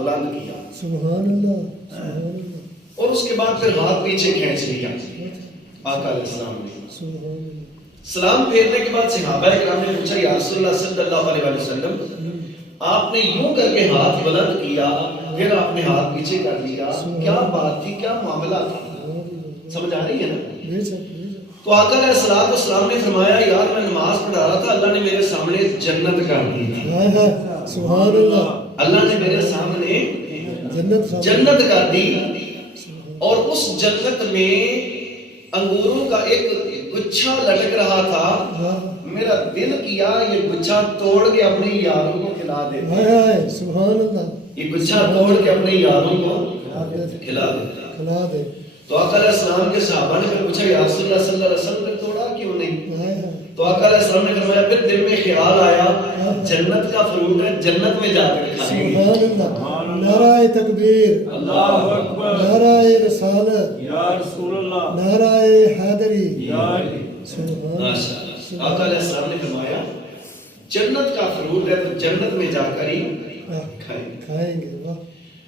بلند کیا، سبحان اللہ، سبحان اللہ، اور اس کے بعد پھر ہاتھ پیچھے کھینچ لیا آقا علیہ السلام نے۔ سبحان اللہ، سلام پھیرنے کے بعد صحابہ کرام نے پوچھا یا رسول اللہ صلی اللہ علیہ وسلم آپ نے یوں کر کے ہاتھ بلند کیا پھر آپ نے ہاتھ پیچھے کر لیا، کیا بات تھی، کیا معاملہ تھا؟ سمجھ آ رہی ہے نا؟ بے شک، بے شک، تو آقا علیہ السلام نے فرمایا یار میں نماز پڑھا رہا تھا، اللہ نے میرے سامنے جنت کر دی تھی، ہائے ہائے، سبحان اللہ، اللہ نے میرے سامنے جنت جنت کر دی، اور اس جنت میں انگوروں کا ایک گچھا لٹک رہا تھا، میرا دل کیا یہ گچھا توڑ کے اپنے یاروں کو کھلا دے، ہائے ہائے، سبحان اللہ، یہ گچھا توڑ کے اپنے یاروں کو کھلا دے۔ کھلا دے، تو آقا علیہ السلام کے صحابہ نے پھر پوچھا یا رسول اللہ صلی اللہ علیہ وسلم نے توڑا کیوں نہیں؟ ہائے ہائے، تو آقا علیہ السلام نے فرمایا پھر دل میں خیال آیا جنت کا فروٹ ہے، جنت میں جا کر کھائیں گے۔ سبحان اللہ، نعرہ تکبیر، اللہ اکبر، نعرہ رسالت، یا رسول اللہ، نعرہ حیدری، یا علی، سبحان ماشاء اللہ، اللہ۔ آقا علیہ السلام نے فرمایا جنت کا فروٹ ہے تو جنت میں جا کر ہی کھائیں گے۔ کھائیں گے، واہ،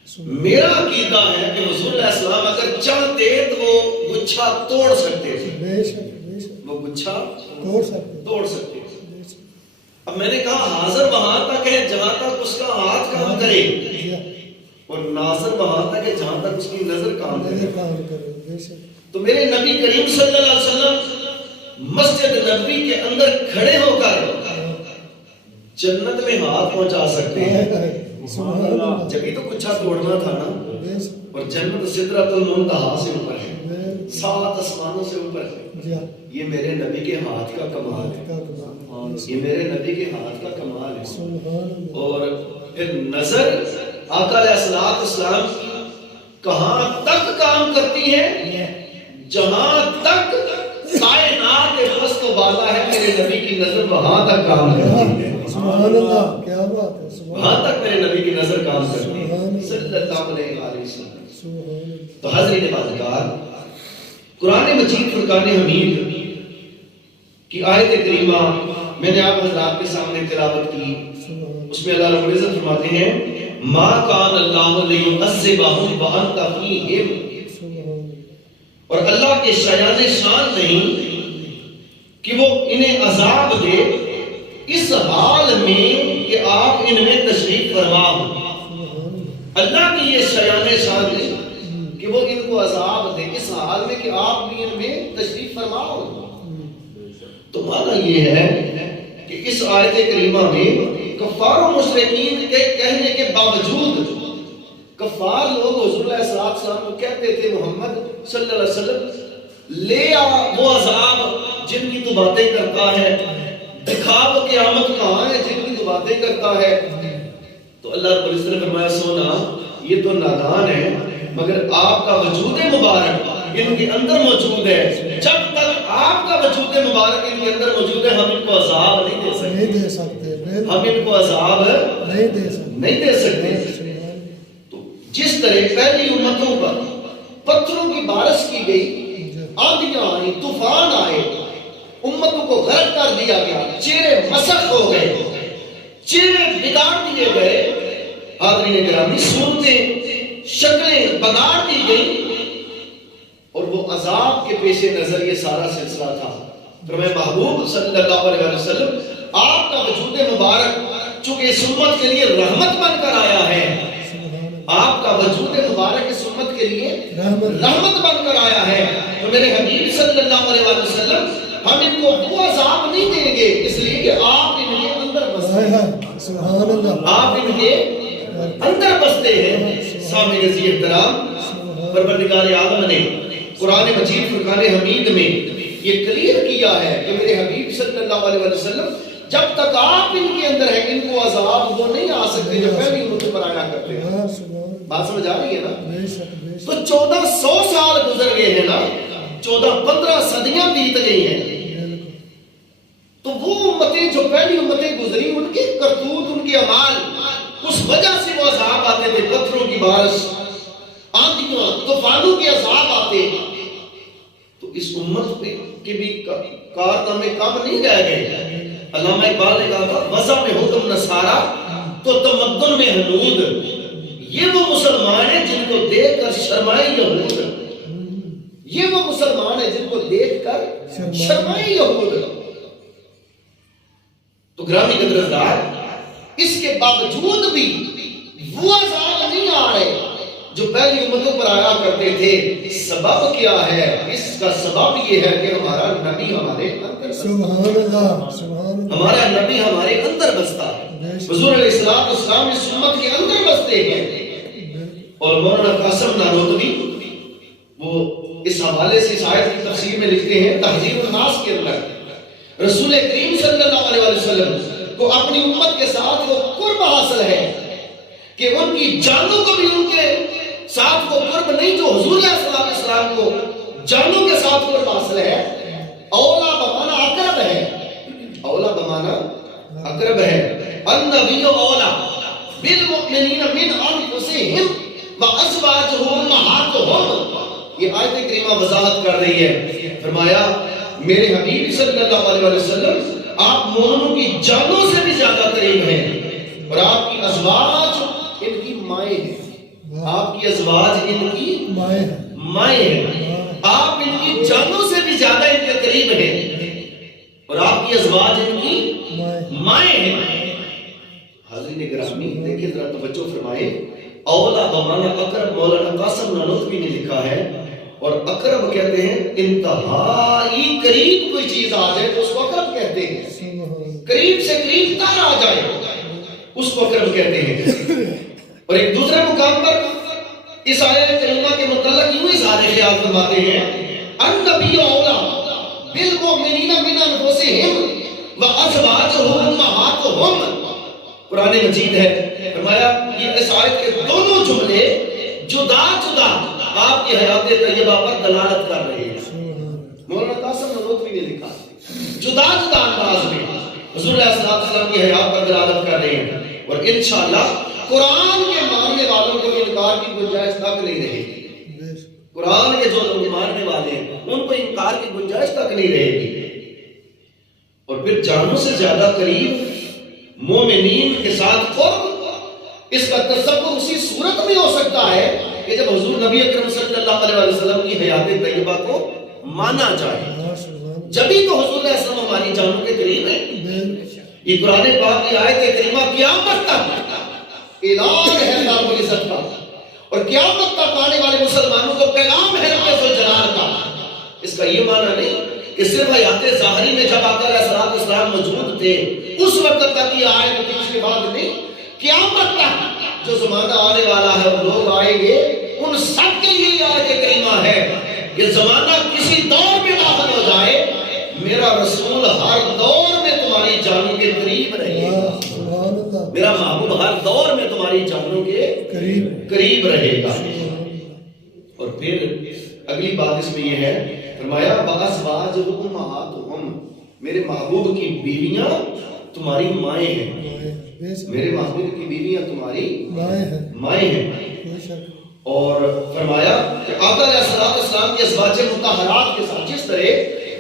سبحان میرا عقیدہ ہے کہ حضور علیہ السلام اگر چاہتے تو وہ گچھا توڑ سکتے تھے، بے شک، بے شک، وہ گچھا توڑ سکتے، توڑ سکتے تھے۔ بے شک، اب میں نے کہا حاضر وہاں تک ہے جہاں تک اس کا ہاتھ کام کرے، اور ناظر وہاں تک ہے جہاں تک اس کی نظر کام کرے۔ نظر کام کرے، بے شک، تو میرے نبی کریم صلی اللہ علیہ وسلم مسجد نبوی کے اندر کھڑے ہو کر جنت میں ہاتھ پہنچا سکتے ہائے ہیں، ہائے، سبحان اللہ، جبھی تو گچھا توڑنا تھا نا، بے شک، اور جنت سدرۃ المنتہا سے اوپر ہے، بے- 7 آسمانوں سے اوپر ہے۔ جی ہاں، یہ میرے نبی کے ہاتھ کا کمال ہے، کا کمال، یہ میرے نبی کے ہاتھ کا کمال ہے۔ سبحان اللہ، اور پھر نظر آقا علیہ السلام کی کہاں تک کام کرتی ہے؟ جہاں تک کائنات پست و بالا ہے میرے نبی کی نظر وہاں تک کام کرتی ہے، سبحان اللہ، کیا بات ہے، سبحان وہاں اللہ، تک میرے نبی کی نظر کام کرتی ہے صلی اللہ علیہ وسلم۔ سبحان اللہ، تو حضرت بازگار قرآن مجید فرقان حمید کی آیت کریمہ میں نے آپ حضرات کے سامنے تلاوت کی، سبحان اس میں اللہ رب العزت فرماتے ہیں ما کان اللہ لیعذبہم وانت فیہم، اللہ، اور اللہ کے شایان شان نہیں کہ وہ انہیں عذاب دے اس حال میں کہ آپ ان میں تشریف فرما ہو۔ سبحان اللہ کی یہ شایان شان نہیں کہ وہ ان کو عذاب دے اس حال میں کہ آپ بھی ان میں تشریف فرما ہو۔ تو معنی یہ ہے کہ اس آیت کریمہ میں کفار و مشرکین کے کہنے کے باوجود کفار لوگ حضور علیہ السلام کو کہتے تھے محمد صلی اللہ علیہ وسلم لے آ وہ عذاب جن کی تو باتیں کرتا ہے، دکھا وہ قیامت کہاں ہے جن کی تو باتیں کرتا ہے۔ تو اللہ رب العزت نے فرمایا سونا یہ تو نادان ہے مگر آپ کا وجود مبارک ان کے اندر موجود ہے، جب تک آپ کا وجود مبارک ان کے اندر موجود ہے ہم ان کو عذاب نہیں دے سکتے، نہیں دے سکتے، ہم ان کو عذاب نہیں دے سکتے، نہیں دے سکتے۔ سبحان تو جس طرح پہلی امتوں پر پتھروں کی بارش کی گئی، آندیاں آئی، طوفان آئے، امتوں کو غرق کر دیا گیا، چہرے مسخ ہو گئے، چہرے بگاڑ دیے گئے، حاضرین گرامی صورتیں شکلیں بگاڑ دی گئی، اور وہ عذاب کے پیش نظر یہ سارا سلسلہ تھا۔ فرمایا محبوب صلی اللہ علیہ وسلم آپ کا وجود مبارک چونکہ اس امت کے لیے رحمت بن کر آیا ہے، آپ کا وجود مبارک اس امت کے لیے رحمت بن کر آیا ہے، تو میرے حبیب صلی اللہ علیہ وسلم ہم ان کو وہ عذاب نہیں دیں گے اس لیے کہ آپ ان کے اندر بستے ہیں، سبحان اللہ، آپ ان کے اندر بستے ہیں۔ سامنے عزیز احترام پروردگار عالم نے قرآن مجید فرقان حمید میں یہ کلیئر کیا ہے کہ میرے حبیب صلی اللہ علیہ وسلم جب تک آپ ان کے اندر ہیں ان کو عذاب وہ نہیں آ سکتے جو پہلی امتوں پر آیا کرتے ہیں۔ بات سمجھ آ رہی ہے نا؟ تو 1400 سال گزر گئے ہیں نا، 14-15 صدیاں بیت گئی ہیں، تو وہ امتیں جو پہلی امتیں گزری ان کے کرتوت ان کے اعمال اس وجہ سے وہ عذاب آتے تھے، پتھروں کی بارش، آندھیاں، طوفانوں کے عذاب آتے، تو اس امت پہ کے بھی کارنامے کم نہیں رہ گئے۔ علامہ اقبال نے کہا تھا وضع میں حکم نصارہ تو تمدن میں حنود، یہ وہ مسلمان ہیں جن کو دیکھ کر شرمائے یہود، یہ وہ مسلمان ہیں جن کو دیکھ کر شرمائے یہود۔ تو گرامی قدردار، اس کے باوجود بھی وہ عذاب نہیں آ رہے جو پہلی امتوں پر آیا کرتے تھے۔ سبب کیا ہے؟ اس کا سبب یہ ہے کہ ہمارا نبی ہمارے اندر بستا ہے۔ سبحان اللہ، سبحان اللہ، ہمارا نبی ہمارے اندر بستا ہے، حضور علیہ السلام اس امت کے اندر بستے ہیں۔ اور مولانا قاسم نانوتوی وہ اس حوالے سے اس آیت کی تفسیر میں لکھتے ہیں تہذیب الناس کے اندر رسول کریم صلی اللہ علیہ وسلم کو اپنی امت کے ساتھ وہ قرب حاصل ہے کہ ان کی جانوں کو بھی ان کے ساتھ وہ قرب نہیں جو حضور علیہ السلام کو جانوں کے ساتھ قرب حاصل ہے۔ اولا بمانا اقرب ہے، اولا بمانا اقرب ہے۔ النبی اولا بالمؤمنین من انفسہم وازواجہم امہاتہم، یہ آیت کریمہ وضاحت کر رہی ہے۔ فرمایا میرے حبیب صلی اللہ علیہ وسلم آپ مومنوں کی جانوں سے بھی زیادہ قریب ہیں، اور آپ کی ازواج ان کی مائیں ہیں، آپ کی ازواج ان کی مائیں ہیں، آپ ان کی جانوں سے بھی زیادہ ان کے قریب ہیں، اور آپ کی ازواج ان کی مائیں ہیں۔ حاضرین گرامی دیکھیں ذرا توجہ فرمائے، اولا بمانا اقرب مولانا قاسم نانوتوی نے لکھا ہے، اور اقرب کہتے ہیں انتہائی قریب کوئی چیز آ جائے تو اس کو اقرب کہتے ہیں، قریب سے قریب تر آ جائے اس کو اقرب کہتے ہیں۔ اور ایک دوسرے مقام پر اس آیت کریمہ کے متعلق یوں اظہار خیال فرماتے ہیں، النبی اولا بالمؤمنین من انفسہم وازواجہم امہاتہم۔ قرآن مجید ہے، فرمایا یہ اس آیت کے دونوں جملے جدا جدا آپ کی حیات طیبہ پر دلالت کر رہے ہیں۔ مولانا قاسم نانوتوی نے لکھا جدا جدا انداز میں حضور علیہ السلام کی حیات پر دلالت کر رہے ہیں، اور انشاءاللہ قرآن کے ماننے والوں کو انکار کی گنجائش تک نہیں رہے گی۔ قرآن کے جو لوگ ماننے والے ہیں ان کو انکار کی گنجائش تک نہیں رہے گی۔ اور پھر جانوں سے زیادہ قریب مومنین کے ساتھ قرب، اس کا تصور اسی صورت میں ہو سکتا ہے کہ جب حضور نبی اکرم صلی اللہ علیہ وسلم کی حیات طیبہ کو مانا جائے، جبھی تو حضور علیہ السلام ہماری جانوں کے قریب ہیں۔ یہ قرآن پاک کی آیت کریمہ قیامت تک اعلان ہے اللہ رب العزت کا، اور قیامت تک آنے والے مسلمانوں کو پیغام ہے رب ذوالجلال کا۔ اس کا یہ معنی نہیں کہ صرف حیات ظاہری میں جب آقا علیہ السلام موجود تھے اس وقت تک یہ آیت ہوتی، اس کے بعد نہیں، قیامت تک جو زمانہ آنے والا ہے وہ لوگ آئیں گے، ان سب کے لیے یہ آیت کریمہ ہے کہ زمانہ کسی دور میں داخل ہو جائے، میرا رسول ہر دور میں تمہاری جانوں کے قریب رہے گا، میرا محبوب ہر دور میں تمہاری جانوں کے قریب رہے گا۔ اور پھر اگلی بات اس میں یہ ہے، فرمایا وَأَزْوَاجُهُمْ أُمَّهَاتُهُمْ، میرے محبوب کی بیویاں تمہاری مائیں ہیں، میرے محبوب کی بیویاں تمہاری مائیں ہیں۔ اور فرمایا کہ آقا علیہ السلام کی ازواج مطہرات کے ساتھ جس طرح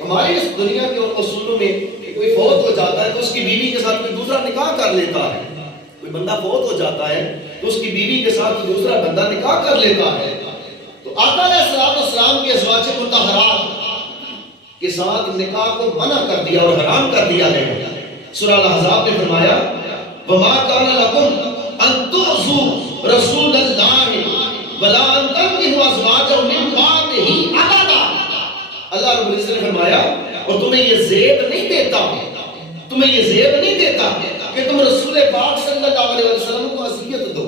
ہمارے اس دنیا کے اصولوں میں کوئی فوت ہو جاتا ہے تو اس کی بیوی کے ساتھ کوئی دوسرا نکاح کر لیتا ہے، کوئی بندہ فوت ہو جاتا ہے تو اس کی بیوی کے ساتھ کوئی دوسرا بندہ نکاح کر لیتا ہے، تو آقا علیہ السلام کی ازواج مطہرات کے ساتھ نکاح کو منع کر دیا اور حرام کر دیا ہے۔ سورہ الاحزاب میں فرمایا وَمَا كَانَ لَكُمْ أَن تُعْصُوا رَسُولَ اللَّهِ وَلَا أَن تَنكِحُوا أَزْوَاجَهُ مِن بَعْدِهِ أَبَدًا۔ اللہ رب العزت نے فرمایا اور تمہیں یہ زیب نہیں دیتا، تمہیں یہ زیب نہیں دیتا کہ تم رسول پاک صلی اللہ علیہ وسلم کو اذیت دو،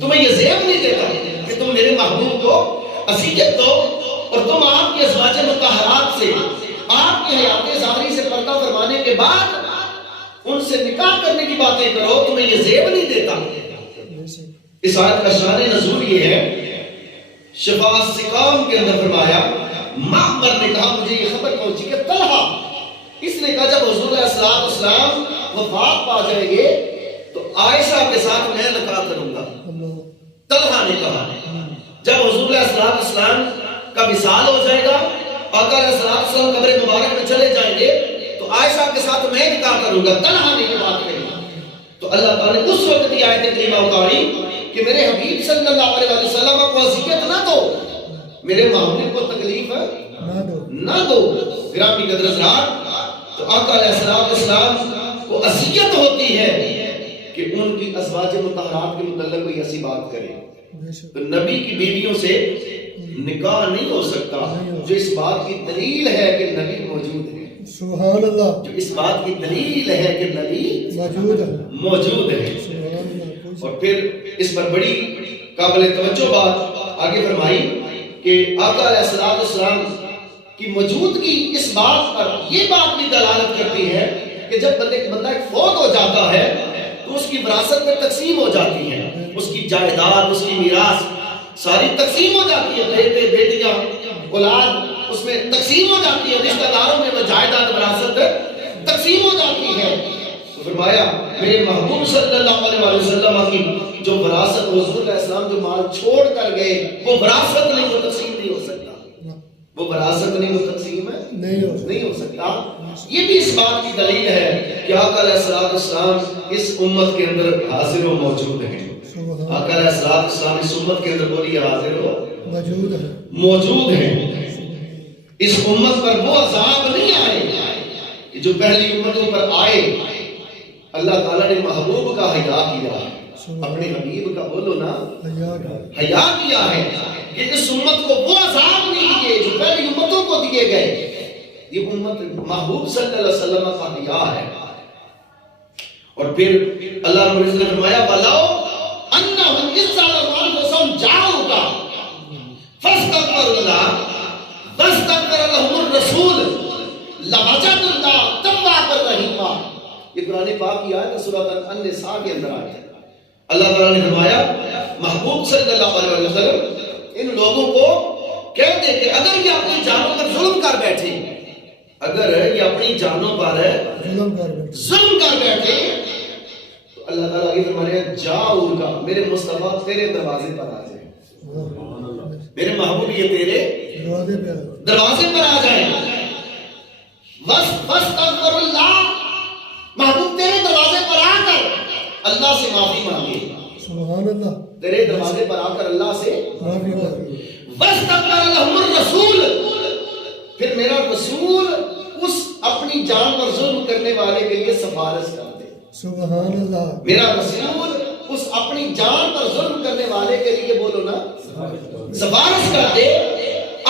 تمہیں یہ زیب نہیں دیتا کہ تم میرے محبوب کو اذیت دو، اور تم آپ کی ازواج مطہرات سے، آپ کی حیات ظاہری سے پردہ فرمانے کے بعد ان سے نکاح کرنے کی باتیں کرو، تمہیں یہ زیب نہیں دیتا۔ اس آیت کا شان نزول یہ ہے، شفاء السقام کے اندر فرمایا، معمر نے کہا مجھے یہ خبر پہنچی کہ طلحہ، اس نے کہا جب حضور علیہ السلام وفات پا جائیں گے تو عائشہ کے ساتھ میں نکاح کروں گا۔ طلحہ نے کہا جب حضور علیہ السلام کا وصال ہو جائے گا، آقا علیہ السلام قبر مبارک میں چلے جائیں گے تو عائشہ کے ساتھ میں نکاح کروں گا۔ طلحہ نے یہ بات کہی تو اللہ تعالیٰ نے اس وقت یہ آیت کریمہ اتاری کہ میرے حبیب صلی اللہ علیہ وسلم کو اذیت نہ دو، میرے معاملے کو تکلیف نہ دو۔ گرامی قدر حضرات، تو آقا علیہ السلام کو اذیت ہوتی ہے کہ ان کی ازواج مطہرات کے متعلق کوئی ایسی بات کرے، تو نبی کی بیویوں سے نکاح نہیں ہو سکتا، جو اس بات کی دلیل ہے کہ نبی موجود ہے، سبحان اللہ، جو اس بات کی دلیل ہے کہ نبی موجود ہے۔ اور پھر اس پر بڑی قابل توجہ بات آگے فرمائی کہ آقا علیہ السلام کی موجودگی اس بات پر یہ بات بھی دلالت کرتی ہے کہ جب بندہ ایک فوت ہو جاتا ہے تو اس کی وراثت میں تقسیم ہو جاتی ہے، اس کی جائیداد، اس کی میراث ساری تقسیم ہو جاتی ہے، بیٹے بیٹیاں اولاد اس میں تقسیم ہو جاتی ہے، رشتہ داروں میں وہ جائیداد وراثت تقسیم ہو جاتی ہے۔ تو فرمایا میرے محبوب صلی اللہ علیہ وسلم کی جو وراثت حضور علیہ السلام جو مال چھوڑ کر گئے وہ وراثت نہیں، وہ تقسیم نہیں ہو سکتا، وہ وراثت نہیں، وہ تقسیم نہیں ہو سکتا۔ یہ بھی اس بات کی دلیل ہے کہ آقا علیہ السلام اس امت کے اندر حاضر و موجود ہیں۔ آقا علیہ السلام اس امت کے اندر بولی حاضر و موجود ہیں۔ اس امت پر وہ عذاب نہیں آئے کہ جو پہلی امتوں پر آئے۔ اللہ تعالیٰ نے محبوب کا حیا کیا، اپنے حبیب کا بولو نا حیا کیا ہے کہ اس امت کو وہ عذاب نہیں دیے جو پہلی امتوں کو دیے گئے۔ یہ امت محبوب صلی اللہ علیہ وسلم کا حیا ہے۔ اور پھر اللہ رب العزت نے فرمایا بلاؤ انہم اذ ظلموا انفسہم جاؤک فاستغفروا اللہ واستغفر لهم الرسول لوجدوا اللہ توابا رحیما۔ یہ قرآن پاک کی آیت ہے، سورۃ النساء کے اندر آیت ہے۔ اللہ تعالیٰ نے فرمایا محبوب صلی اللہ علیہ وسلم ان لوگوں کو کہہ دے کہ اگر یہ اپنی جانوں پر ظلم کر بیٹھے، اگر یہ اپنی جانوں پر ظلم کر بیٹھے تو اللہ تعالیٰ آگے فرمایا جاؤ کا میرے مصطفیٰ تیرے دروازے پر آ جائے، میرے محبوب یہ تیرے دروازے پر آ جائیں۔ واستغفر اللہ، محبوب تیرے دروازے پر آ کر اللہ سے معافی مانگے، سبحان اللہ، تیرے دروازے پر آ کر اللہ سے معافی مانگے۔ واستغفر لهم الرسول، پھر میرا رسول اس اپنی جان پر ظلم کرنے والے کے لیے سفارش کر دے، سبحان اللہ، میرا رسول اس اپنی جان پر ظلم کرنے والے کے لیے بولو نا سفارش کر دے۔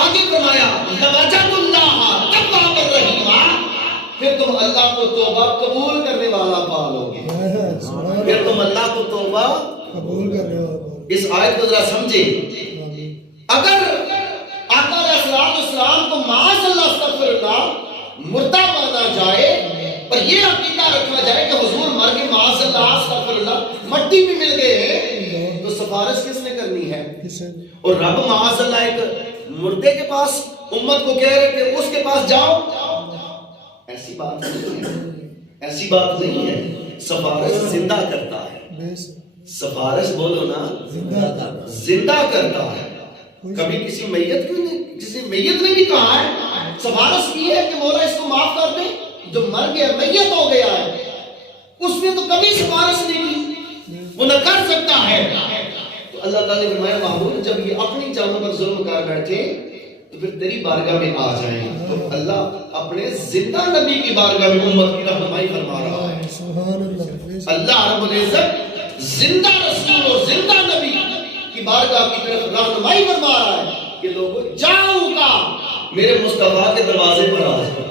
آگے فرمایا لوجدوا اللہ توابا رحیما، پھر تم اللہ کو توبہ قبول کرنے والا پالو گے، پھر تم اللہ کو توبہ قبول کرنے والا۔ اس آیت کو ذرا سمجھے، اگر آقا علیہ السلام کو معاذ اللہ استغفر اللہ مردہ مانا جائے اور یہ عقیدہ رکھا جائے کہ حضور مر کے معاذ اللہ استغفر اللہ مٹی بھی مل گئے ہیں، تو سفارش کس نے کرنی ہے؟ اور رب معاذ اللہ ایک مردے کے پاس امت کو کہہ رہے کہ اس کے پاس جاؤ، ایسی بات نہیں ہے، ایسی بات نہیں ہے۔ سفارش زندہ کرتا ہے، سفارش بولو نا زندہ کرتا ہے۔ کبھی کسی میت نے بھی کہا ہے سفارش کی ہے کہ مولا اس کو معاف کر دے، جو مر گیا میت ہو گیا ہے اس نے تو کبھی سفارش نہیں کی، وہ نہ کر سکتا ہے۔ تو اللہ تعالیٰ نے فرمایا محبوب جب یہ اپنی جانوں پر ظلم کر بیٹھے تو پھر تیری بارگاہ میں آ جائیں، تو اللہ اپنے زندہ نبی کی بارگاہ میں امت کی رہنمائی فرما رہا ہے۔ اللہ رب العزت زندہ رسول اور زندہ نبی کی بارگاہ کی طرف رہنمائی فرما رہا ہے کہ لوگوں جاؤ کا میرے مصطفیٰ کے دروازے پر آ جاؤ۔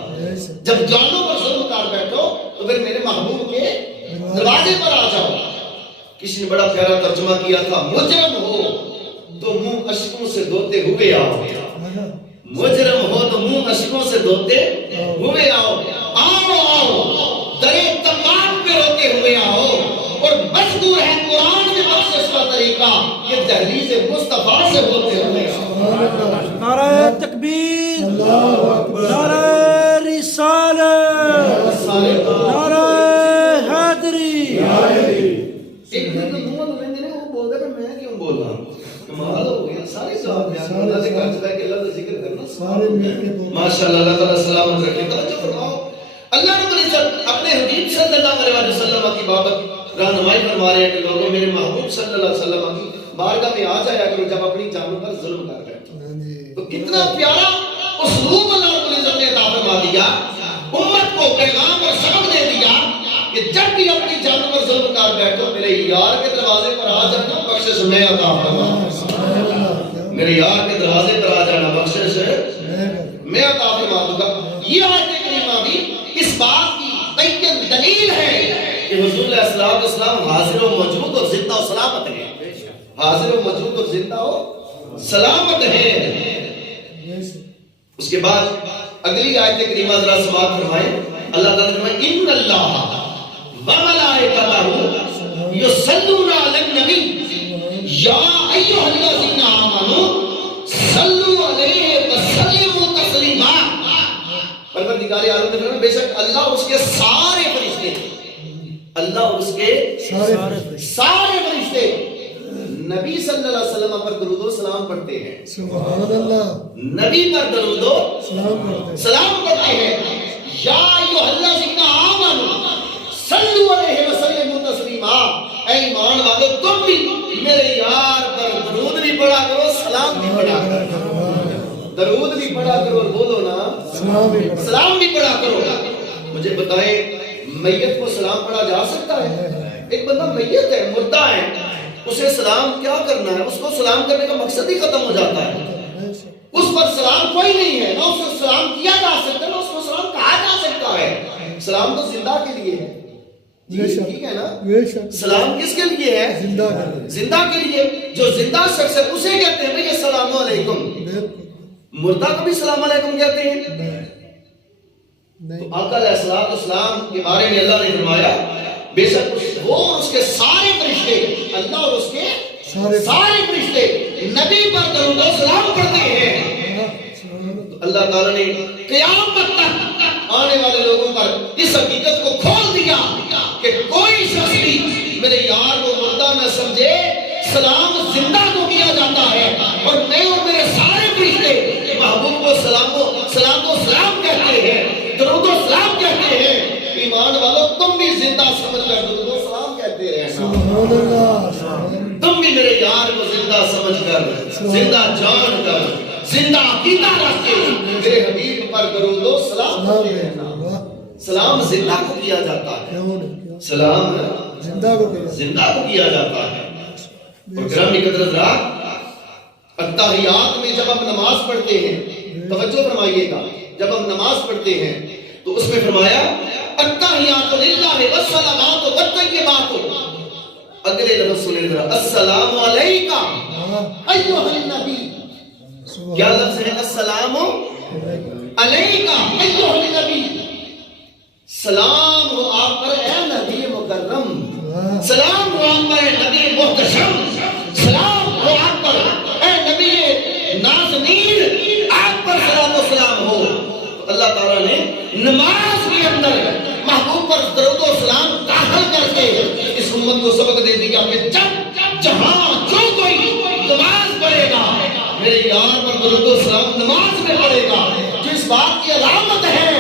جب جانوں پر ظلم کر بیٹھو تو پھر میرے محبوب کے دروازے پر آ جاؤ۔ کسی نے بڑا پیارا ترجمہ کیا تھا، مجرم ہو تو منہ اشکوں سے دھوتے ہوئے آؤ، مجرم ہو تو منہ اشکوں سے دھوتے ہوئے آؤ، آؤ آؤ درے تمام پہ روتے ہوئے آؤ، اور مذکور ہے قرآن میں بخشش کا طریقہ کہ دہلیز مصطفیٰ سے ہوتے ہوئے آؤ۔ نعرہ تکبیر، نعرہ رسالت، نعرہ حیدری۔ ایک دن تو منہ تو لیندے نے وہ بول دے پر میں کیوں بول رہا ہوں، کمال ہو گیا، سارے جواب دیا اللہ سے کہا چلا کہ اللہ کا ذکر کرنا سارے مل کے بول ماشاءاللہ۔ اللہ تعالیٰ سلامت رکھے، توجہ فرماؤ۔ اللہ رب العزت اپنے حبیب صلی اللہ علیہ وسلم کی بابت رہنمائی فرما رہے ہیں کہ لوگوں میرے محبوب صلی اللہ علیہ وسلم کی بارگاہ میں آ جایا کرو جب اپنی جانوں پر ظلم کر رہے ہاں جی تو کتنا پیارا اسلوب اللہ رب العزت نے عطا فرما دیا، امت کو پیغام اور سبق دے دیا کہ جب بھی اپنی جانوں پر ظلم کر بیٹھو میرے یار کے دروازے پر آ جانا، بخشش میں عطا فرما، سبحان اللہ کیا میرے یار کے دروازے پر آ جانا، بخشش میں میں عطا فرما دوں گا۔ یہ آیت کریمہ بھی اس بات کی بین دلیل ہے کہ حضور علیہ السلام حاضر و موجود اور زندہ و سلامت ہیں، حاضر و موجود اور زندہ و سلامت ہیں۔ اس کے بعد اگلی آیت کریمہ ذرا سماعت فرمائیں۔ اللہ تعالیٰ نے فرمایا ان اللہ وملائکتہ یصلون علی النبی یا ایھا الذین آمنوا صلوا علیہ وسلموا تسلیما۔ پروردگار عالم نے فرمایا بے شک اللہ اور اس کے سارے فرشتے، اللہ اور اس کے سارے فرشتے نبی صلی اللہ علیہ وسلم پر درود و سلام پڑھتے ہیں، سبحان اللہ نبی پر درود و سلام کرتے ہیں سلام پڑھتے ہیں۔ یا ایھا الذین آمنوا صلوا علیہ وسلموا تسلیما، اے ایمان والو تم بھی میرے یار پر درود بھی پڑھا کرو، سلام بھی پڑھا کرو، درود بھی پڑھا کرو اور بولو نا سلام بھی پڑھا سلام بھی پڑھا کرو۔ مجھے بتائیں میت کو سلام پڑھا جا سکتا ہے؟ ایک بندہ میت ہے، مردہ ہے، اسے سلام کیا کرنا ہے؟ اس کو سلام کرنے کا مقصد ہی ختم ہو جاتا ہے، اس پر سلام کوئی نہیں ہے، نہ اس کو سلام کیا جا سکتا ہے نہ اس کو سلام کہا جا سکتا ہے۔ سلام تو زندہ کے لیے ہے، بے شک ٹھیک ہے نا؟ بے شک سلام کس کے لیے ہے؟ زندہ کر زندہ کے لیے، جو زندہ شخص ہے اسے کہتے ہیں بھئی السلام علیکم، بالکل مردہ کو بھی السلام علیکم کہتے ہیں۔ نہیں تو آقا علیہ السلام کے بارے میں اللہ نے فرمایا بے شک وہ اور اس کے سارے فرشتے، اللہ اور اس کے سارے فرشتے نبی پر درود و سلام پڑھتے ہیں۔ تو اللہ تعالیٰ نے قیامت تک آنے والے لوگوں پر اس حقیقت کو کھول دیا کہ کوئی شخص بھی میرے یار کو مردہ نہ سمجھے، سلام زندہ کو کیا جاتا ہے، اور میں اور میرے سارے فرشتے محبوب کو سلام و سلام کہتے ہیں، درود و سلام کہتے ہیں۔ ایمان والو تم بھی زندہ سمجھ کر درود و سلام کہتے رہنا، سبحان اللہ سبحان تم بھی میرے یار کو زندہ سمجھ کر، زندہ جان کر، زندہ عقیدہ رکھ کے میرے حبیب پر درود و سلام سلام کرتے رہنا۔ واہ سلام زندہ کو کیا جاتا ہے، کیوں نہیں سلام زندہ کو کیا زندہ کو کیا جاتا ہے۔ اور گرامی قدر حضرات، التحیات میں جب ہم نماز پڑھتے ہیں، توجہ فرمائیے گا، جب ہم نماز پڑھتے ہیں تو اس میں فرمایا التحیات للہ والصلوات والطیبات، اگلے لفظ سنیں ذرا، السلام علیکہ ایھا النبی، کیا لفظ ہے؟ السلام علیکہ ایھا النبی، سلام ہو آپ پر اے نبی مکرم، سلام ہو آپ پر اے نبی محتشم، سلام ہو آپ پر اے نبی نازنین، آپ پر صلوات و سلام ہو۔ تو اللہ تعالیٰ نے نماز کے اندر محبوب پر درود و سلام داخل کر کے اس امت کو سبق دے دیا کہ جب جہاں جو کوئی نماز پڑھے گا میرے یار پر درود و سلام نماز میں پڑھے گا، جو اس بات کی علامت ہے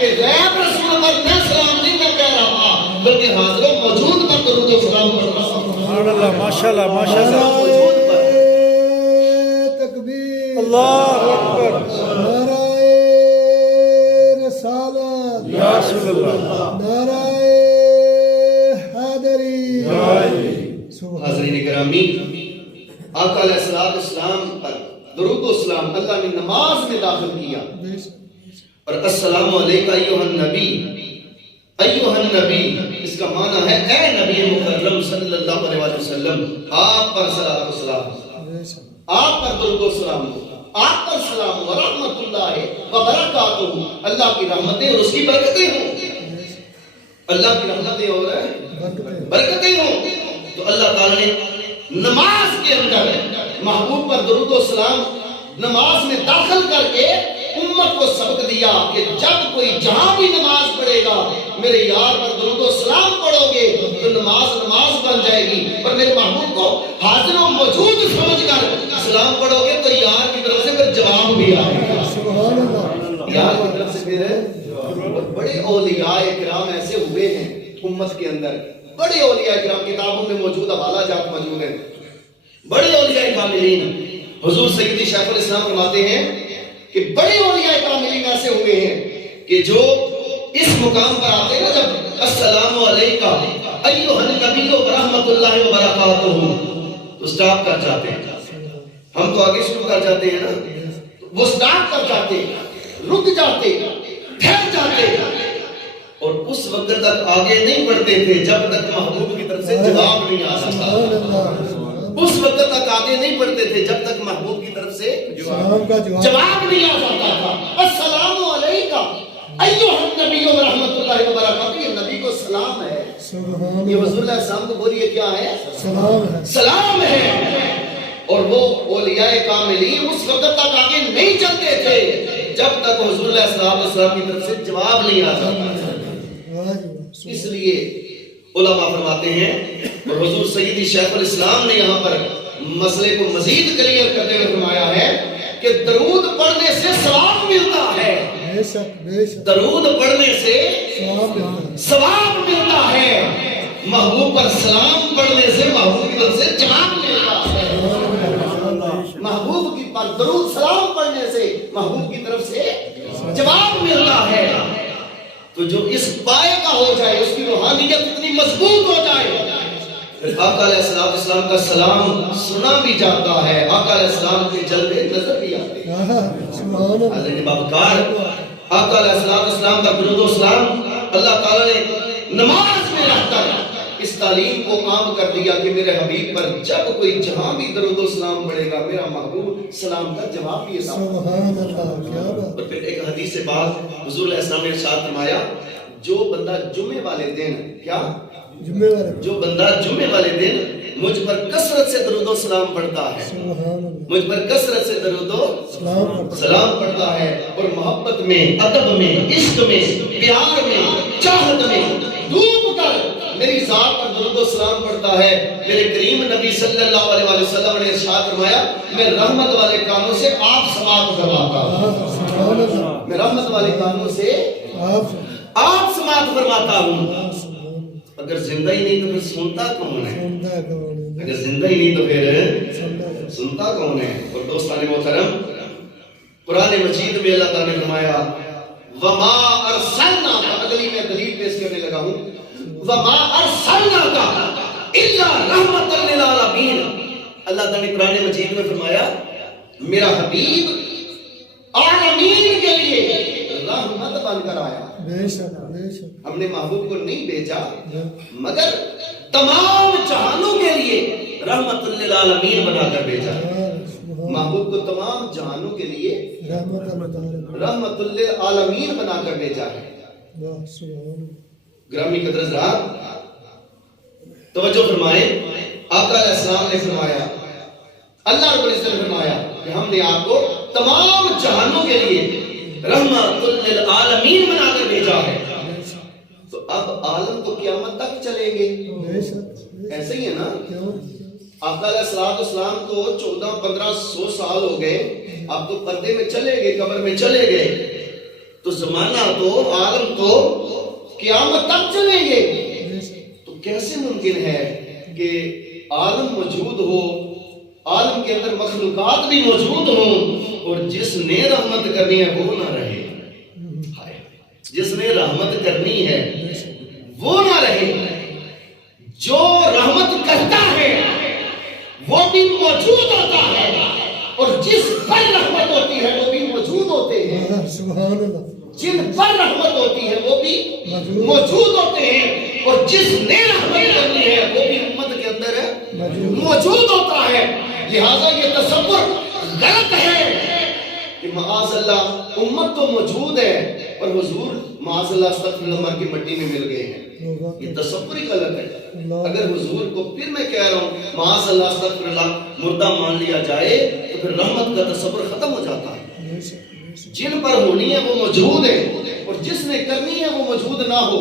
کہ غیب رسول پر میں سلام نہیں میں کہہ رہا بلکہ حاضر و موجود پر درود و سلام پڑھ رہا ہوں۔ سبحان اللہ، ماشاءاللہ ماشاءاللہ، موجود پر تکبیر اللہ اکبر، نعرہ رسالت یا رسول اللہ، نعرہ حیدری سبحان حاضرین گرامی، آقا علیہ السلام پر درود و سلام اللہ نے نماز میں داخل کیا، بے شک اور السلام علیکہ ایھا النبی، ایھا النبی اس کا معنی ہے اے نبی مکرم صلی اللہ علیہ وسلم، آپ پر صلوات و سلام، بے شک آپ پر درود و سلام ہو، آپ پر سلام و رحمت اللہ و برکاتہ، اللہ کی رحمتیں اور اس کی برکتیں ہوں، اللہ کی رحمتیں اور برکتیں برکتیں ہوں۔ تو اللہ تعالیٰ نے نماز کے اندر محبوب پر درود و سلام نماز میں داخل کر کے امت کو سبق دیا کہ جب کوئی جہاں بھی نماز پڑھے گا میرے یار پر درود و سلام پڑھو گے تو نماز بن جائے گی، اور میرے محبوب کو حاضر و موجود سمجھ کر سلام پڑھو گے تو یار کی طرف سے پھر جواب بھی آئے گا، سبحان اللہ یار کی طرف سے پھر بڑے اولیاء کرام ایسے ہوئے ہیں امت کے اندر، بڑے اولیاء کرام کتابوں میں موجود حوالہ جات موجود ہیں، بڑے اولیاء کاملین حضور سیدی شیخ الاسلام فرماتے ہیں کہ بڑے اولیاء کاملین ایسے ہوئے ہیں کہ جو اس مقام پر آتے ہیں نا، جب السلام علیکہ ایھا النبی ورحمۃ اللہ وبرکاتہ تو سٹاپ کر جاتے ہیں. ہم تو آگے شروع کر جاتے ہیں نا، وہ سٹاپ کر جاتے ہیں، رک جاتے، ٹھہر جاتے، اور اس وقت تک آگے نہیں بڑھتے تھے جب تک محبوب کی طرف سے جواب نہیں آ سکتا. اس وقت تک آگے نہیں بڑھتے تھے جب تک محبوب کی طرف سے جواب نہیں آ سکتا تھا. السلام علیکہ ایھا النبی ورحمۃ اللہ وبرکاتہ، یہ نبی کو سلام ہے، یہ حضور علیہ السلام کو بولیے کیا ہے؟ سلام ہے. اور وہ اولیاء کاملین اس وقت تک آگے نہیں چلتے تھے جب تک حضور علیہ السلام کی طرف سے جواب نہیں آ سکتا. اس لیے علماء فرماتے ہیں، اور حضور سیدی شیخ الاسلام نے یہاں پر مسئلے کو مزید کلیئر کرتے ہوئے فرمایا ہے کہ درود پڑھنے سے ثواب ملتا ہے، درود پڑھنے سے ثواب ملتا ہے، محبوب پر سلام پڑھنے سے محبوب کی طرف سے جواب ملتا ہے، محبوب کی پر درود سلام پڑھنے سے محبوب کی طرف سے جواب ملتا ہے. تو جو اس پائے کا ہو جائے، اس کی روحانیت اتنی مضبوط ہو جائے، پھر آقا علیہ السلام کا سلام سنا بھی جاتا ہے، آقا علیہ السلام کے جلوے نظر بھی آتے ہیں. حضرت بابکار آقا علیہ السلام کا درود و سلام اللہ تعالیٰ نے نماز میں رکھ کر اس تعلیم کو عام کر دیا کہ میرے حبیب پر جب کوئی جہاں بھی درود و سلام پڑھے گا، میرا محبوب سلام کا جواب بھی عطا کرے گا. اور پھر ایک حدیث سے بعد حضور علیہ السلام نے ارشاد فرمایا، جو بندہ جمعے والے دن جو بندہ جمعے والے دن مجھ پر کثرت سے درود و سلام پڑھتا ہے، مجھ پر کثرت سے درود و سلام پڑھتا ہے، اور محبت میں، ادب میں، عشق میں، پیار میں، چاہت میں ڈوب کر میری ذات پر درود و سلام پڑھتا ہے، میرے کریم نبی صلی اللہ علیہ وسلم نے ارشاد فرمایا، میں رحمت والے کانوں سے آپ سماعت فرماتا ہوں، میں رحمت والے کانوں سے آپ سماعت فرماتا ہوں. اگر زندہ ہی نہیں تو پھر سنتا کون ہے؟ اگر زندہ ہی نہیں تو پھر سنتا کون ہے؟ اور دوستان محترم، قرآن مجید میں اللہ تعالیٰ نے فرمایا وَمَا أَرْسَلْنَاكَ، اگلی میں دلیل پیش کرنے لگا ہوں، وَمَا أَرْسَلْنَاكَ إِلَّا رَحْمَةً لِلْعَالَمِينَ. اللہ تعالیٰ نے قرآن مجید میں فرمایا میرا حبیب عالمین کے لیے رحمت بن کر آیا. ہم نے محبوب کو نہیں بھیجا مگر تمام جہانوں کے لیے رحمت للعالمین بنا کر بھیجا. محبوب کو تمام جہانوں کے لیے رحمت للعالمین بنا کر بھیجا ہے. گرامی قدر حضرات توجہ فرمائیں، آقا علیہ السلام نے فرمایا، اللہ رب العزت نے فرمایا کہ ہم نے آپ کو تمام جہانوں کے لیے رحمت للعالمین بنا کر بھیجا ہے. تو اب عالم تو قیامت تک چلیں گے، ایسے ہی ہے نا. آقا علیہ السلام تو 1400-1500 سال ہو گئے، آپ تو پردے میں چلے گئے، قبر میں چلے گئے، تو زمانہ تو عالم تو قیامت تک چلیں گے. تو کیسے ممکن ہے کہ عالم موجود ہو، عالم کے اندر مخلوقات بھی موجود ہوں، اور جس نے رحمت کرنی ہے وہ نہ رہے، جس نے رحمت کرنی ہے وہ نہ رہے. جو رحمت کرتا ہے وہ بھی موجود ہوتا ہے، اور جس پر رحمت ہوتی ہے وہ بھی موجود ہوتے ہیں. جن پر رحمت ہوتی ہے وہ بھی موجود ہوتے ہیں، اور جس نے رحمت کرنی ہے وہ بھی امت کے اندر موجود ہوتا ہے. لہذا یہ تصور غلط ہے کہ معاذ اللہ امت تو موجود ہے اور حضور معاذ اللہ استغفر اللہ مر کی مٹی میں مل گئے ہیں. یہ تصور ہی غلط ہے. اگر حضور کو پھر میں کہہ رہا ہوں معاذ اللہ استغفر اللہ مردہ مان لیا جائے تو پھر رحمت کا تصور ختم ہو جاتا ہے. جن پر ہونی ہے وہ موجود ہے، اور جس نے کرنی ہے وہ موجود نہ ہو.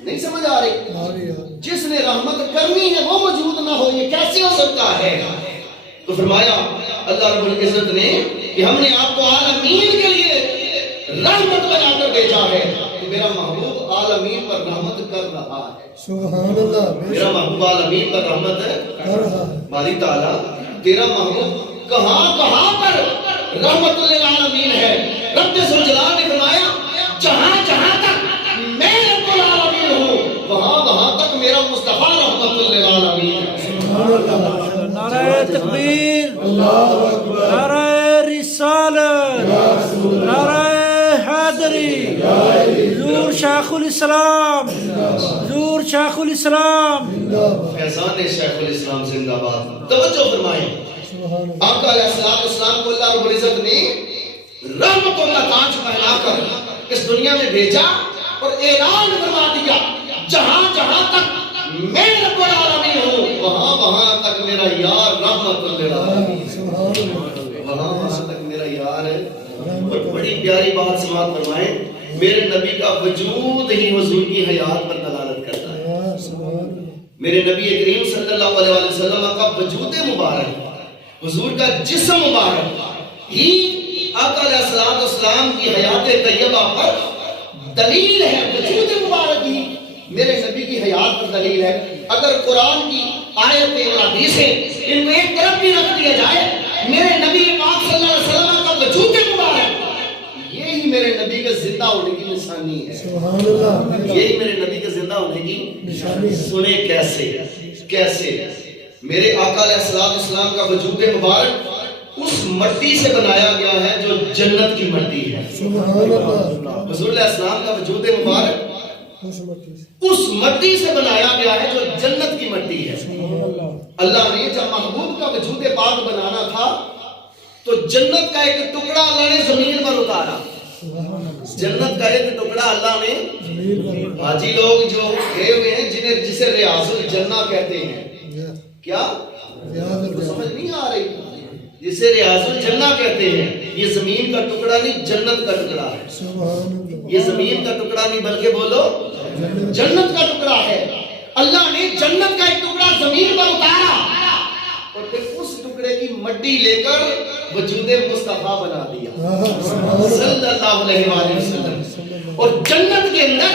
نہیں سمجھ آ رہی؟ جس نے رحمت کرنی ہے وہ موجود نہ ہو، یہ کیسے ہو سکتا ہے؟ تو فرمایا اللہ رب العزت نے کہ ہم نے آپ کو عالمین کے لیے رحمت بنا کر بھیجا ہے. تو میرا محبوب عالمین پر رحمت کر رہا ہے. سبحان اللہ بے میرا شک محبوب عالمین پر رحمت ہے کر رہا ہے باری تعالیٰ تیرا محبوب کہاں کہاں پر رحمت للعالمین ہے. رب ذوالجلال نے فرمایا جہاں جہاں تک میں رب العالمین ہوں وہاں وہاں تک میرا مصطفیٰ رحمت للعالمین ہے. سبحان اللہ نعرہ تکبیر، اللہ اکبر نعرہ رسالت، نعرہ حیدری، حضور شیخ الاسلام، حضور شیخ الاسلام. فیضان شیخ الاسلام زندہ باد. توجہ فرمائیں سبحان اللہ آقا علیہ السلام کو اللہ رب العزت نے رحمتوں کا تاج پہنا کر اس دنیا میں بھیجا اور اعلان فرما دیا جہاں جہاں تک میں رب العالمین ہوں وہاں وہاں تک میرا یار رحمت للعالمین ہے. سبحان اللہ وہاں وہاں تک میرا یار ہے. اور بڑی پیاری بات سماعت فرمائیں میرے نبی کا وجود ہی حضور کی حیات پر دلالت کرتا ہے. یا سبحان اللہ میرے نبی کریم صلی اللہ علیہ وسلم کا وجود مبارک حضور کا جسم مبارک ہی آقا علیہ السلام کی حیات طیبہ پر دلیل ہے. وجود مبارک ہی میرے نبی کی حیات پر دلیل ہے. اگر قرآن کی آیتیں اور حدیثیں ان میں ایک طرف بھی رکھ دیا جائے میرے نبی پاک صلی اللہ علیہ وسلم کا وجود مبارک یہی میرے نبی کے زندہ ہونے کی نشانی ہے. سبحان اللہ یہی میرے نبی کے زندہ ہونے کی نشانی ہے. سنے کیسے کیسے میرے آقا علیہ السلام کا وجود مبارک اس مٹی سے بنایا گیا ہے جو جنت کی مٹی ہے. سبحان اللہ حضور علیہ السلام کا وجود مبارک اس مٹی سے اس مٹی سے بنایا گیا ہے جو جنت کی مٹی ہے. سبحان اللہ اللہ نے جب محبوب کا وجود پاک بنانا تھا تو جنت کا ایک ٹکڑا اللہ نے زمین پر اتارا. سبحان اللہ جنت کا ایک ٹکڑا اللہ نے زمین پر حاجی لوگ جو گئے ہوئے ہیں جسے ریاض الجنہ کہتے ہیں یا کیا ریاض تو الجنہ سمجھ نہیں آ رہی جسے ریاض الجنہ کہتے ہیں یہ زمین کا ٹکڑا نہیں جنت کا ٹکڑا ہے. سبحان اللہ یہ زمین کا ٹکڑا نہیں بلکہ بولو جنت جنت کا ٹکڑا ہے. اللہ نے جنت کا ایک ٹکڑا زمین پر اتارا اور پھر اس ٹکڑے کی مٹی لے کر وجود مصطفیٰ بنا دیا سبحان اللہ صلی اللہ علیہ وآلہ وسلم. اور جنت کے اندر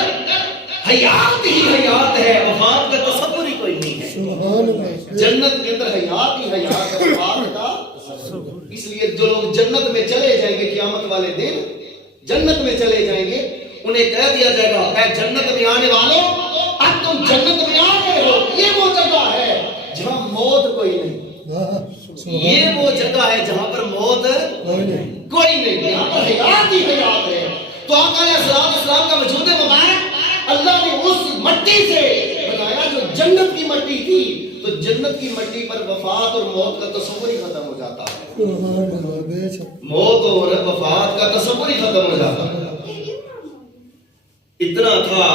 حیات ہی حیات ہے وفات کا تصور ہی کوئی نہیں ہے. سبحان اللہ جنت کے اندر حیات ہی حیات ہے وفات کا. اس لیے جو لوگ جنت میں چلے جائیں گے قیامت والے دن جنت میں چلے جائیں گے انہیں کہہ دیا جائے گا اے جنت میں آنے والوں اب تم جنت میں آ گئے ہو. یہ وہ جگہ ہے جہاں موت کوئی نہیں. یہ وہ جگہ ہے جہاں پر موت کوئی نہیں. یہاں پر حیات ہی حیات ہے. تو آقا علیہ السلام کا وجود مبارک اللہ نے اس مٹی سے بنایا جو جنت کی مٹی تھی. تو جنت کی مٹی پر وفات اور موت کا تصور ہی ختم ہو جاتا ہے. سبحان اللہ بے شک موت اور وفات کا تصور ہی ختم ہو جاتا ہے. اتنا تھا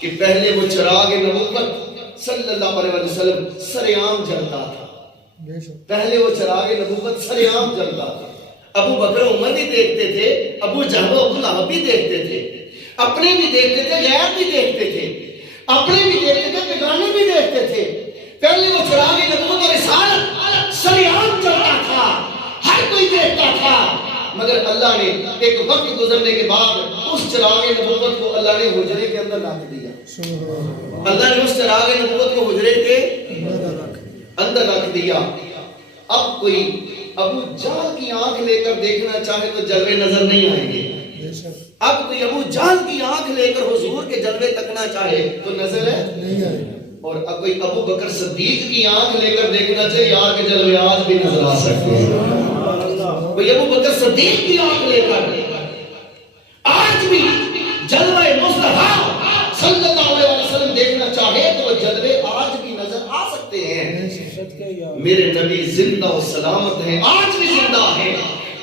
کہ پہلے وہ چراغ نبوت صلی اللہ علیہ وسلم سرعام جلتا تھا. بے شک پہلے وہ چراغ نبوت سرعام جلتا تھا. ابو بکر عمر بھی دیکھتے تھے ابو جہل ابو لہب بھی دیکھتے تھے اپنے بھی دیکھتے تھے غیر بھی دیکھتے تھے اپنے بھی دیکھتے تھے بیگانے بھی دیکھتے تھے. پہلے وہ چراغ نبوت اور رسالت سرعام چلتا تھا ہر کوئی دیکھتا تھا. مگر اللہ نے ایک وقت گزرنے کے بعد اس چراغ نبوت کو اللہ نے حجرے کے اندر رکھ دیا. سبحان اللہ نے اس چراغ نبوت کو حجرے کے اللہ اندر رکھ دیا. اب کوئی ابو جہل کی آنکھ لے کر دیکھنا چاہے تو جلوے نظر نہیں آئیں گے. بے شک اب کوئی ابو جہل کی آنکھ لے کر حضور کے جلوے تکنا چاہے تو نظر ہے. نہیں آئے اور اب کوئی ابو بکر صدیق کی آنکھ لے کر دیکھنا چاہے یار کے جلوے آج بھی نظر آ سکتے ہیں. کوئی ابو بکر صدیق کی آنکھ لے کر آج بھی جلوہ مصطفیٰ صلی اللہ علیہ وسلم دیکھنا چاہے تو وہ جلوے آج بھی نظر آ سکتے ہیں. میرے نبی زندہ و سلامت ہیں آج بھی زندہ ہیں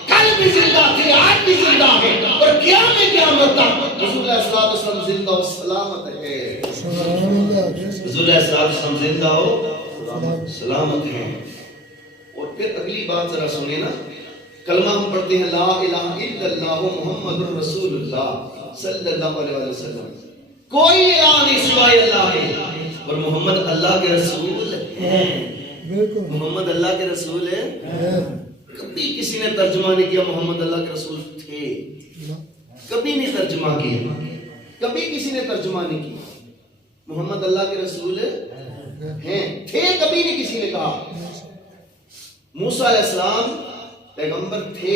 کل بھی زندہ تھے آج بھی زندہ ہیں اور قیامت تک رسول اللہ صلی اللہ علیہ وسلم زندہ و سلامت ہے. سبحان اللہ بے شک رسول اللہ صلی اللہ علیہ وسلم زندہ و سلامت ہیں. اور پھر اگلی بات ذرا سنیں نا. کلمہ ہم پڑھتے ہیں لا الہ الا اللہ محمد رسول اللہ صلی اللہ علیہ وسلم. کوئی الہ نہیں سوائے اللہ کے اور محمد اللہ کے رسول ہیں. بالکل محمد اللہ کے رسول ہیں. ہے کبھی کسی نے ترجمہ نہیں کیا محمد اللہ کے رسول تھے. کبھی نہیں ترجمہ کیا. کبھی کسی نے ترجمہ نہیں کیا. محمد اللہ کے رسول ہیں، تھے، کبھی نہیں کسی نے کہا۔ موسیٰ علیہ السلام پیغمبر تھے،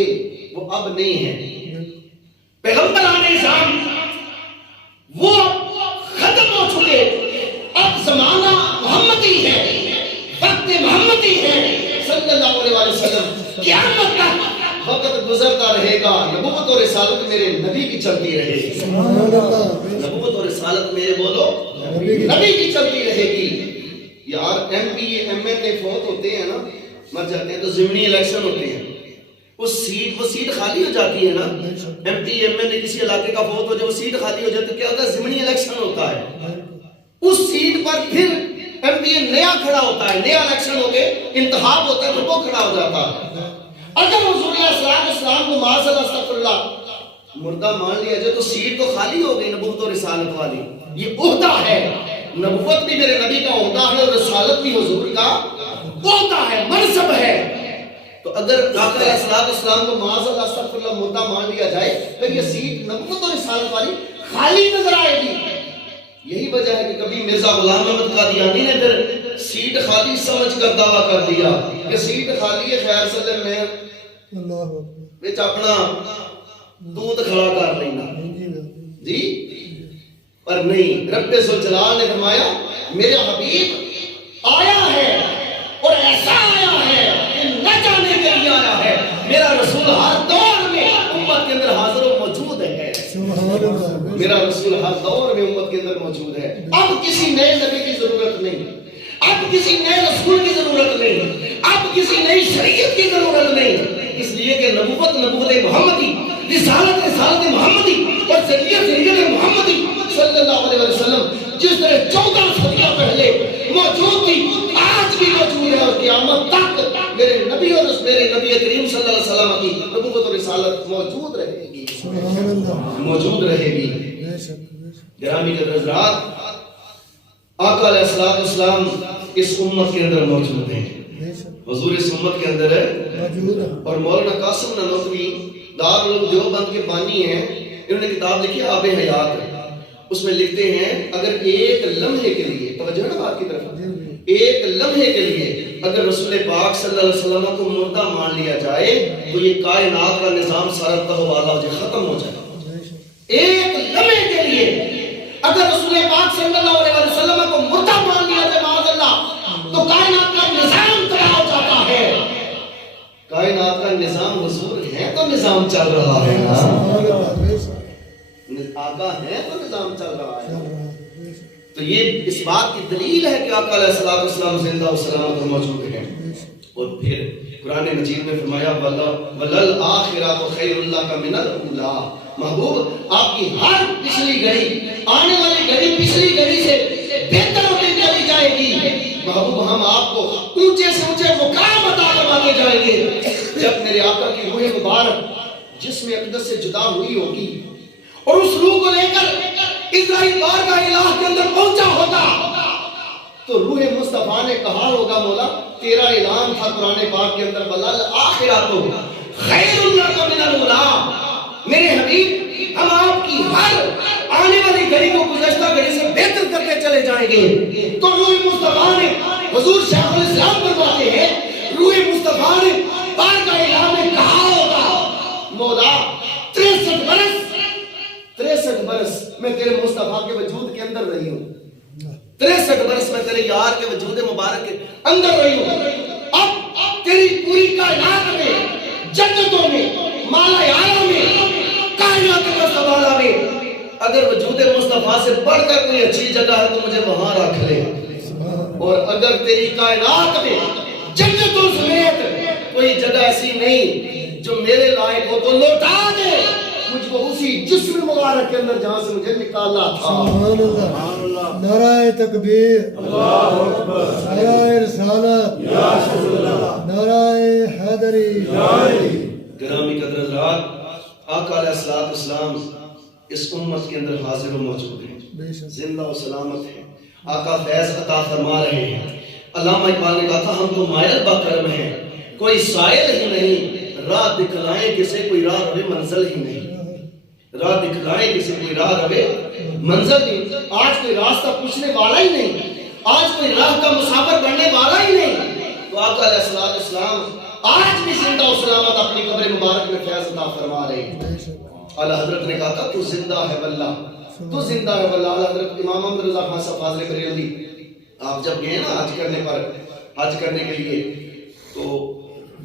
وہ اب نہیں ہیں۔ پیغمبران اعظام وہ ختم ہو چکے، اب زمانہ محمدی ہے، وقت محمدی ہے صلی اللہ علیہ وسلم۔ قیامت تک وقت گزرتا رہے گا، نبوت اور رسالت میرے نبی کی چلتی رہے گی۔ نبوت اور رسالت میرے بولو نبی کی چلتی رہے گی۔ یار M P M L A فوت ہوتے ہیں نا، مر جاتے ہیں تو ضمنی الیکشن ہوتے ہیں، وہ سیٹ خالی ہو جاتی ہے نا۔ M P M L A کسی علاقے کا فوت ہو جائے، وہ سیٹ خالی ہو جائے تو کیا ہوتا ہے؟ ضمنی الیکشن ہوتا ہے۔ اس سیٹ پر پھر ایم پی اے نیا کھڑا ہوتا ہے، نیا الیکشن ہو کے انتخاب ہوتا ہے، پھر وہ کھڑا ہو جاتا ہے۔ اگر حضور اسلام کو معاذ اللہ استغفر اللہ مردہ مان لیا جائے تو سیٹ تو خالی ہو گئی نبوت اور رسالت والی۔ یہ عہدہ ہے، نبوت بھی میرے نبی کا عہدہ ہے اور رسالت بھی حضور کا عہدہ ہے، منصب ہے۔ تو اگر آقا علیہ السلام کو معاذ اللہ استغفر اللہ مردہ مان لیا جائے پھر یہ سیٹ نبوت اور رسالت والی خالی نظر آئے گی۔ یہی وجہ ہے کہ کبھی مرزا غلام احمد قادیانی نے پھر سیٹ خالی سمجھ کر دعویٰ کر دیا کہ سیٹ خالی ہے، خیر صلی میں وچ اپنا دودھ کھڑا کر لینا جی، پر نہیں، رب ذوالجلال نے فرمایا میرا حبیب آیا ہے اور ایسا آیا ہے کہ نہ جانے کے لیے آیا ہے۔ میرا رسول ہر دور میں امت کے اندر حاضر و موجود ہے، میرا رسول ہر دور میں امت کے اندر موجود ہے۔ اب کسی نئے نبی کی ضرورت نہیں، اب کسی نئے رسول کی ضرورت نہیں، اب کسی نئی شریعت کی ضرورت نہیں، اس لیے کہ نبوت محمدی، رسالت محمدی اور شریعت محمدی صلی اللہ علیہ وسلم جس طرح 14 صدیاں پہلے موجود تھی آج بھی موجود ہے، اور قیامت تک میرے نبی اور میرے نبی کریم صلی اللہ علیہ وسلم کی نبوت اور رسالت موجود رہے گی، موجود رہے گی۔ گرامی قدر حضرات، آقا علیہ السلام اس امت کے اندر موجود ہیں، حضور اس امت کے اندر ہے۔ اور مولانا قاسم نانوتوی دارالعلوم دیوبند کے بانی ہیں، انہوں نے کتاب لکھی آب حیات، اس میں لکھتے ہیں اگر ایک لمحے کے لیے، توجہ نا بات کی طرف، ایک لمحے کے لیے اگر رسول پاک صلی اللہ علیہ وسلم کو مردہ مان لیا جائے تو یہ کائنات کا نظام سارا تہوالا ہو جائے، ختم ہو جائے۔ ایک لمحے کے لیے اگر رسول پاک صلی اللہ علیہ وسلم کو مردہ مان لیا جائے معاذ اللہ تو کائنات کا نظام تباہ ہو جاتا ہے۔ کائنات کا نظام حضور ہے تو نظام چل رہا ہے نا، آقا ہے تو نظام چل رہا ہے۔ تو یہ اس بات کی دلیل ہے کہ آقا علیہ السلام زندہ و سلامت و موجود ہیں۔ اور پھر قرآن مجید میں فرمایا وَلَلْآخِرَةُ خَيْرٌ لَكَ مِنَ الْأُولَىٰ، محبوب آپ کی ہر پچھلی گھڑی، آنے والی گھڑی پچھلی گھڑی سے بہتر ہوتی چلی جائے گی۔ محبوب ہم آپ کو اونچے سے اونچے مقام عطا فرماتے جائیں گے۔ جب میرے آقا کی روح مبارک جسم اقدس سے جدا ہوئی ہوگی اور اس روح کو لے کر اسرائیل بارگاہ الہ کے اندر پہنچا ہوگا تو روح مصطفیٰ نے کہا ہوگا مولا تیرا اعلان تھا قرآن پاک کے اندر وَلَلْآخِرَةُ خَيْرٌ لَكَ مِنَ الْأُولَىٰ، میرے حبیب ہم آپ کی ہر آنے والی گھڑی کو گزشتہ گھڑی سے بہتر کرتے چلے جائیں گے۔ تو روح مصطفیٰ نے حضور شیخ الاسلام فرماتے ہیں روح مصطفیٰ نے بارگاہ الہ میں کہا ہوگا مولا 63 برس میں تیرے مصطفیٰ کے وجود کے اندر رہی ہوں، 63 برس میں تیرے یار کے وجود مبارک کے اندر رہی ہوں۔ اب تیری پوری کائنات میں، جنتوں میں، مالا اعلیٰ میں، کائنات کا سوالہ میں اگر وجود مصطفیٰ سے بڑھ کر کوئی اچھی جگہ ہے تو مجھے وہاں رکھ لے، اور اگر تیری کائنات میں جنتوں سمیت کوئی جگہ ایسی نہیں جو میرے لائق ہو تو لوٹا دے مجھ کو اسی جسم مبارک کے اندر جہاں سے مجھے نکالا تھا۔ سبحان اللہ، نعرہ تکبیر، اللہ اکبر، نعرہ رسالت، یا رسول اللہ، نعرہ حیدری۔ گرامی قدر حضرات، آقا علیہ السلام اس امت کے اندر حاضر و موجود ہیں، زندہ و سلامت ہیں، آقا فیض عطا فرما رہے ہیں۔ علامہ اقبال نے کہا تھا ہم تو مائل بکرم ہیں، کوئی سائل ہی نہیں، راہ دکھلائیں کسے کوئی راہ روے منزل ہی نہیں۔ راہ دکھلائے کسی کوئی راہ رہے منظر نہیں. آج کوئی راستہ پوچھنے والا ہی نہیں, آج کوئی راہ کا مسافر بننے والا ہی نہیں. تو آقا علیہ السلام آج بھی زندہ و سلامت اپنی قبر مبارک میں فیض عطا فرما رہے ہیں. اعلیٰ حضرت نے کہا تھا تو زندہ ہے واللہ, تو زندہ ہے واللہ. اعلیٰ حضرت امام محمد رضا خان صاحب فاضل بریلوی آپ جب گئے نا حج کرنے کے لیے, تو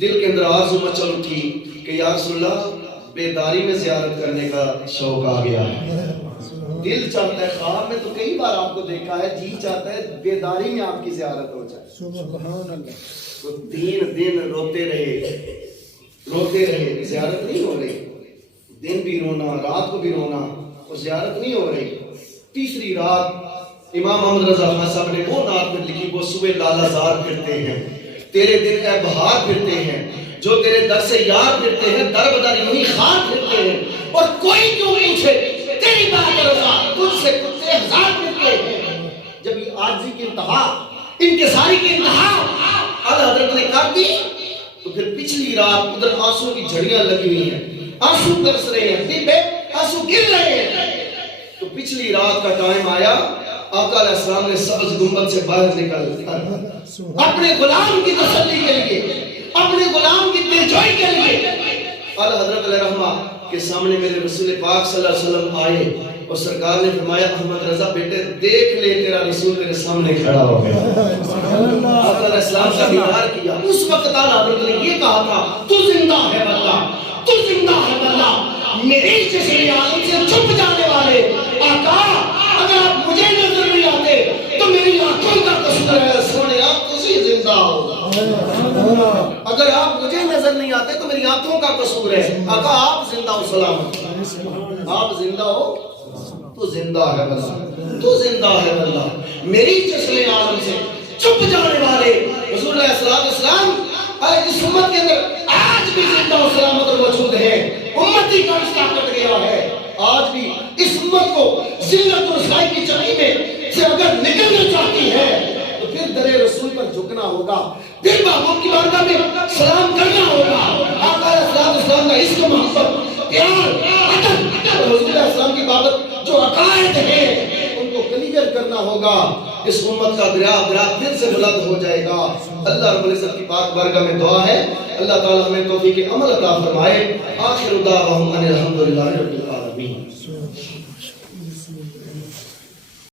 دل کے اندر آرزو مچل اٹھی کہ یا رسول اللہ بیداری میں زیارت کرنے کا شوق آ گیا ہے. دل چاہتا ہے, خواب میں تو کئی بار آپ کو دیکھا ہے, جی چاہتا ہے بیداری میں آپ کی زیارت ہو جائے. سبحان اللہ. تو 3 دن روتے رہے, زیارت نہیں ہو رہی. دن بھی رونا, رات کو بھی رونا, اور زیارت نہیں ہو رہی. تیسری رات امام محمد رضا خان صاحب نے وہ نعت میں لکھی, وہ صبح لالا زار پھرتے ہیں, تیرے دل کا بہار پھرتے ہیں, جو تیرے در سے یار پھرتے ہیں, در بدر یونی خان پھرتے ہیں, اور کوئی کیوں پوچھے تیری بات رضا, تجھ سے کتے ہزار پھرتے ہیں. جب یہ عاجزی کی انتہا, انکساری کی انتہا اعلیٰ حضرت نے کر دی, تو پھر پچھلی رات ادھر آنسو کی جھڑیاں لگی ہوئی ہیں, آنسو برس رہے ہیں, دل پہ آنسو گر رہے ہیں. تو پچھلی رات کا ٹائم آیا, آقا علیہ السلام نے سبز گنبد سے باہر نکل کر اپنے غلام کی تسلی کے لیے, اپنے غلام کی دلجوئی کے لیے اعلیٰ حضرت علیہ رحمہ کے سامنے میرے رسول پاک صلی اللہ علیہ وسلم آئے, اور سرکار نے فرمایا احمد رضا بیٹے دیکھ لے تیرا رسول تیرے سامنے کھڑا ہو گیا. آقا علیہ السلام کا دیدار کیا. اس وقت اعلیٰ حضرت نے یہ کہا تھا تو زندہ ہے واللہ, تو زندہ ہے واللہ, میری جسم عالم سے چھپ جانے والے آقا, اگر آپ مجھے نظر نہیں آتے تو میری آنکھوں کا قصور ہے. سونے آپ تجھے زندہ ہوگا, اگر آپ مجھے نظر نہیں آتے تو میری آنکھوں کا قصور ہے. آقا آپ زندہ ہو سلامت, آپ زندہ ہو تو زندہ ہے واللہ, تو زندہ ہے واللہ, میری جسم عالم سے چھپ جانے والے رسول اللہ صلی اللہ علیہ وسلم اس امت کے اندر آج بھی زندہ و سلامت اور موجود ہے. امتی کا رشتہ کٹ گیا ہے, آج بھی اس امت کو ذلت اور رسوائی کی چکی میں سے اگر نکلنا چاہتی ہے تو پھر در رسول پر جھکنا ہوگا, پھر محبوب کی بارگاہ میں سلام کرنا ہوگا. آقا علیہ السلام کا عشق, محبت, پیار, رسول اللہ السلام کی بابت جو عقائد ہیں ان کو کلیئر کرنا ہوگا. اس امت کا دریا پھر سے بلند ہو جائے گا. اللہ رب العزت کی پاک بارگاہ میں دعا ہے, اللہ تعالی ہمیں توفیق عمل عطا فرمائے. آخر دعواہم ان الحمدللہ رب العالمین.